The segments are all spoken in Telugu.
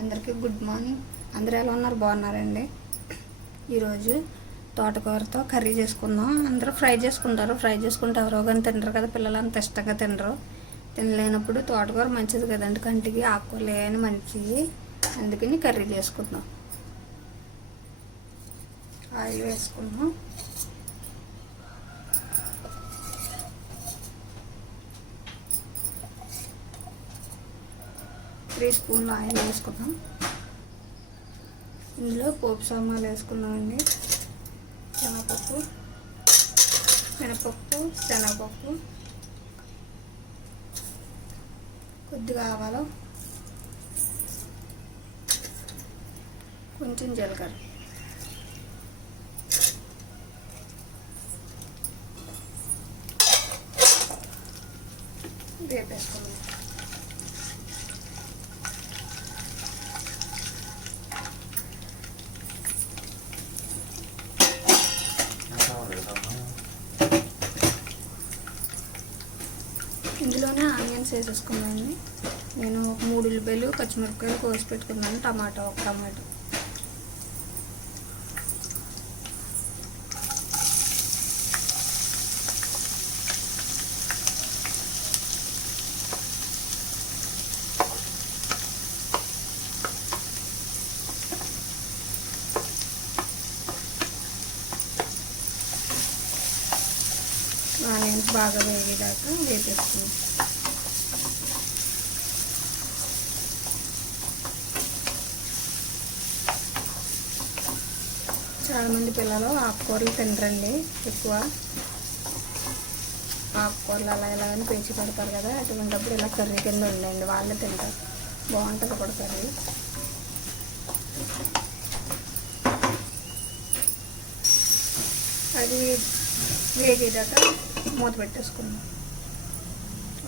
అందరికీ గుడ్ మార్నింగ్. అందరూ ఎలా ఉన్నారు? బాగున్నారండి. ఈరోజు తోటకూరతో కర్రీ చేసుకుందాం. అందరూ ఫ్రై చేసుకుంటారు. ఫ్రై చేసుకుంటే ఎవరో కానీ తినరు కదా, పిల్లలు అంత ఇష్టంగా తినరు. తినలేనప్పుడు తోటకూర మంచిది కదండి, కంటికి. ఆకుకూరలు ఏమైనా మంచిది, అందుకని కర్రీ చేసుకుందాం. ఆయిల్ వేసుకుందాం. త్రీ స్పూన్లు ఆయిల్ వేసుకుందాం. ఇందులో పోపు సామాన్లు వేసుకుందామండి. శనగపప్పు, మినపప్పు, శనగపప్పు, కొద్దిగా ఆవాలు, కొంచెం జీలకర్ర వేపేసుకుందాం. ఇందులోనే ఆనియన్స్ వేసేసుకున్నాను. నేను ఒక 3 ఉల్లిపాయలు, పచ్చిమిరపకాయలు కోసి పెట్టుకున్నాను. ఒక టమాటో ఆనియన్స్ బాగా వేగేదాకా వేపేసుకున్నాం. చాలామంది పిల్లలు ఆకుకూరలు తినరండి. ఎక్కువ ఆకుకూరలు అలా ఇలా అని పేచి పెడతారు కదా, అటువంటిప్పుడు ఇలా కర్రీ కింద ఉండండి, వాళ్ళే తింటారు. బాగుంటుంది కూడా కర్రీ. అది వేగేదాకా మూత పెట్టేసుకున్నాం.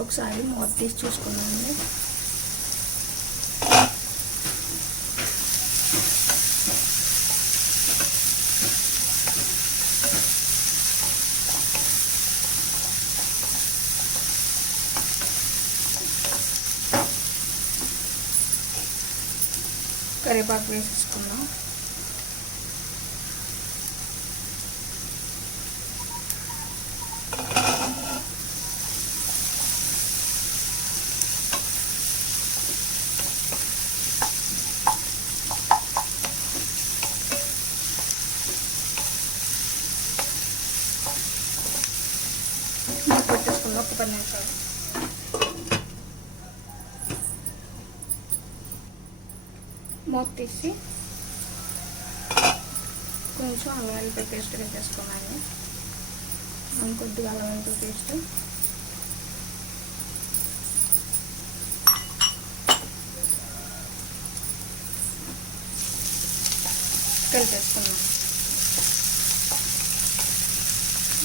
ఒకసారి మూత తీసి చూసుకున్నామండి. కరివేపాకు వేసేసుకున్నాం. పెట్టేసుకున్నాం ఒక 10 నిమిషాలు. మూత తీసి కొంచెం అల్లం వెల్లుల్లి పేస్ట్ వేసేసుకున్నాను. కొద్దిగా అల్లం వెల్లుల్లి పేస్ట్, కలిపేసుకున్నాం.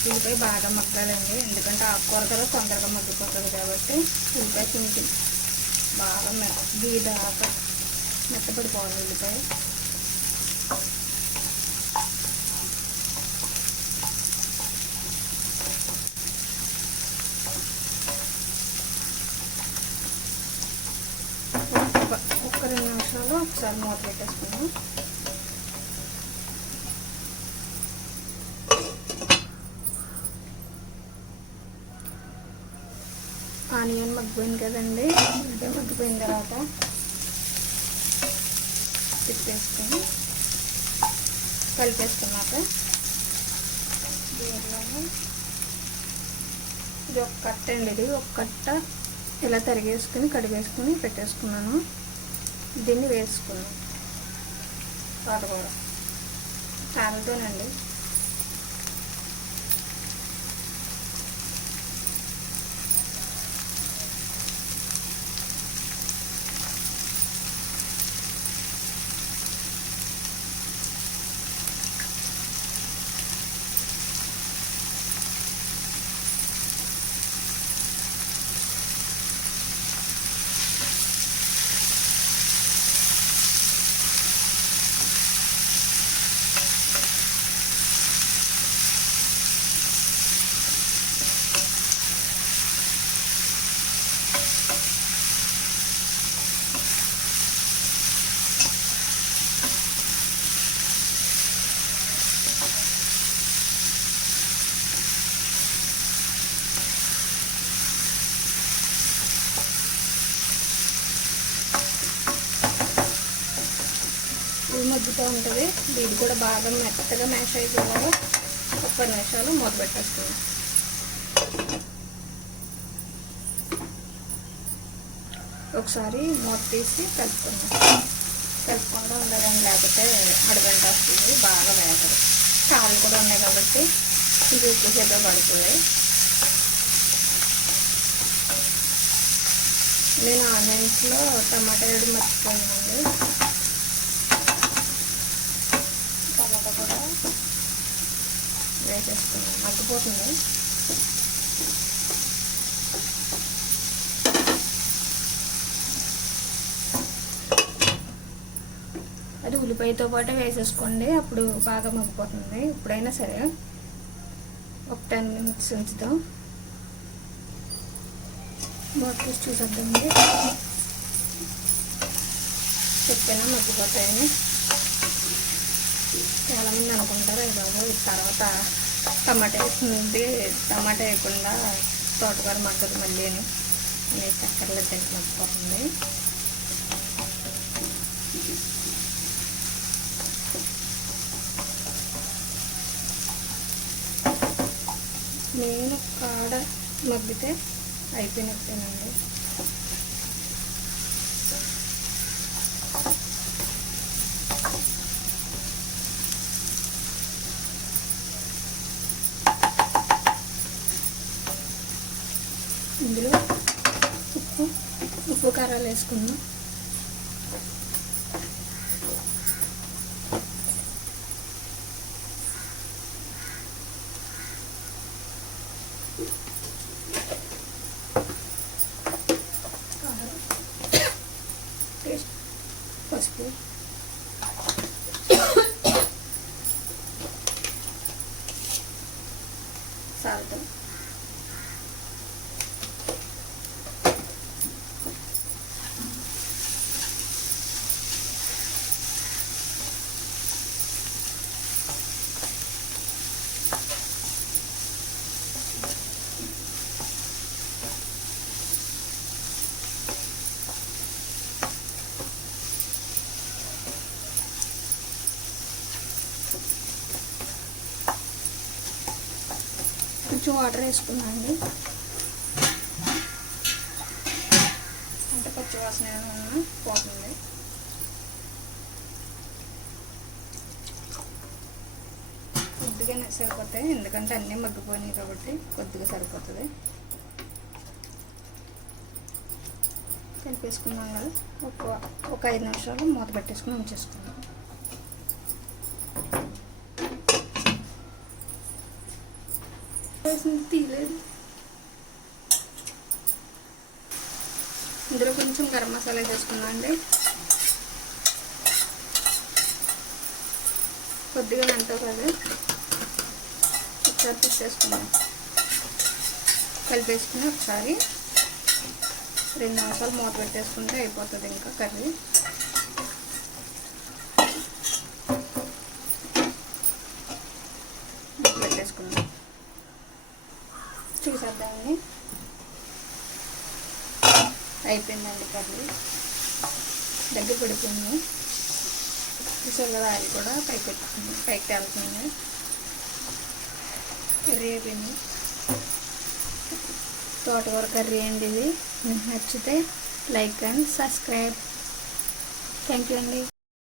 ఉల్లిపాయ బాగా మగ్గాలండి, ఎందుకంటే ఆకుకూర కదా తొందరగా మగ్గిపోతుంది కాబట్టి. ఉల్లిపాయ కొంచెం బాగా గీదాకా మెత్తపడిపోవాలి ఉల్లిపాయ. ఒక 2 నిమిషాలు ఒకసారి మూత పెట్టేసుకున్నాం. ఆనియన్ మగ్గిపోయింది కదండి, మగ్గిపోయిన తర్వాత తిప్పేసుకొని కలిపేసుకున్నాక దీనిలోనే ఇది ఒక కట్ట అండి, ఇది ఒక కట్ట ఇలా తరిగేసుకుని కడిగేసుకుని పెట్టేసుకున్నాను. దీన్ని వేసుకున్నాను. తోటకూర చాలతోనండి. పువ్వు మగ్గుతూ ఉంటుంది. ఇది కూడా బాగా మెత్తగా మ్యాష్ అయిపోవాలి. ఒక 10 నిమిషాలు మూత పెట్టేస్తుంది. ఒకసారి మూత తీసి కలుపుకుంటూ ఉండదండి, లేకపోతే అడుగంట వస్తుంది, బాగా వేగదు. కాలు కూడా ఉన్నాయి కాబట్టి ఇది ఎక్కువసేపు పడుతుంది. నేను ఆనియన్స్లో టమాటా వేయడం మర్చిపోయానండి. టమాటా కూడా వేసేసుకున్నాను, మగ్గిపోతుంది. అది ఉల్లిపాయతో పాటు వేసేసుకోండి, అప్పుడు బాగా మగ్గిపోతుంది. ఎప్పుడైనా సరే ఒక 10 నిమిషాలు ఉంచుతాం. మూత తీసి చూసేద్దామండి. చెప్పినా మగ్గిపోతాయని చాలామంది అనుకుంటారు. బాబు తర్వాత టమాటా వేస్తుంది, టమాటా వేయకుండా తోటకూర మగ్గదు మళ్ళీ అని. నేను చక్కెరలో తింటే మగ్గిపోతుంది. నేను కాడ మగ్గితే అయిపోయినట్టేనండి. ఇందులో ఉప్పు కారాలు వేసుకుందాం. పసుపు, సాల్ట్, కొంచెం వాటర్ వేసుకున్నాండి. అంటే పచ్చివాసన ఏమైనా పోతుంది. కొద్దిగానే సరిపోతాయి, ఎందుకంటే అన్నీ మగ్గిపోయినాయి కాబట్టి కొద్దిగా సరిపోతుంది. కలిపేసుకున్నాం కదా, ఒక 5 నిమిషాలు మూత పెట్టేసుకుని ఉంచేసుకున్నాం. తీయలేదు. ఇందులో కొంచెం గరం మసాలా వేసుకున్నాం అండి. కొద్దిగా వెంటో కదా, ఒకసారి తీసేసుకున్నాం. కలిపేసుకుని ఒకసారి 2 నిమిషాలు మూత పెట్టేసుకుంటే అయిపోతుంది ఇంకా కర్రీ. పెట్టేసుకున్నాం. చూసేద్దామండి. అయిపోయిందండి కర్రీ, దగ్గర పడిపోయింది. చూసారు కదా, ఆయిల్ కూడా పైకి తేలుతుంది. కర్రీ అయిపోయింది. తోటకూర కర్రీ అండి ఇది. మీకు నచ్చితే like and subscribe. Thank you అండి.